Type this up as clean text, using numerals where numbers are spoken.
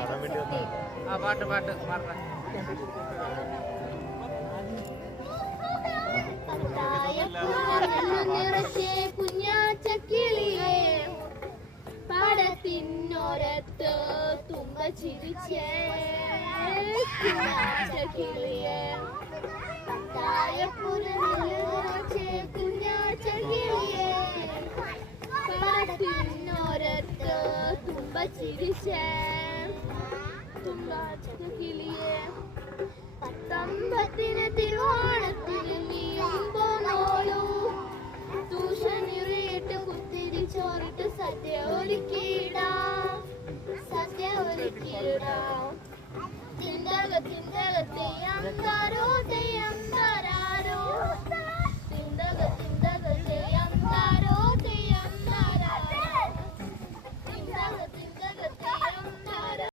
പാട്ട് പാട്ട് പാട നിറച്ചേ കുഞ്ഞാച്ചക്കിളിയേ പാടത്തിനോരത്ത് തുമ്പ ചിരിച്ചേ കുഞ്ഞാച്ചക്കിളിയേ നിറച്ചേ കുഞ്ഞാച്ചക്കിളിയേ പാടത്തിനോരത്ത് തുമ്പ ചിരിച്ചേ തുമ്പാച്ചക്കിളിയേ തമ്പത്തിന് തിരുവോണത്തിന് നീയുമ്പോ നോളൂ തൂഷണിറിയിട്ട് കുത്തിരി ചോറിട്ട് സദ്യ ഒരുക്കിയിടാം തിന്തക തെയ്യം താരോ തെയ്യം താരാരോ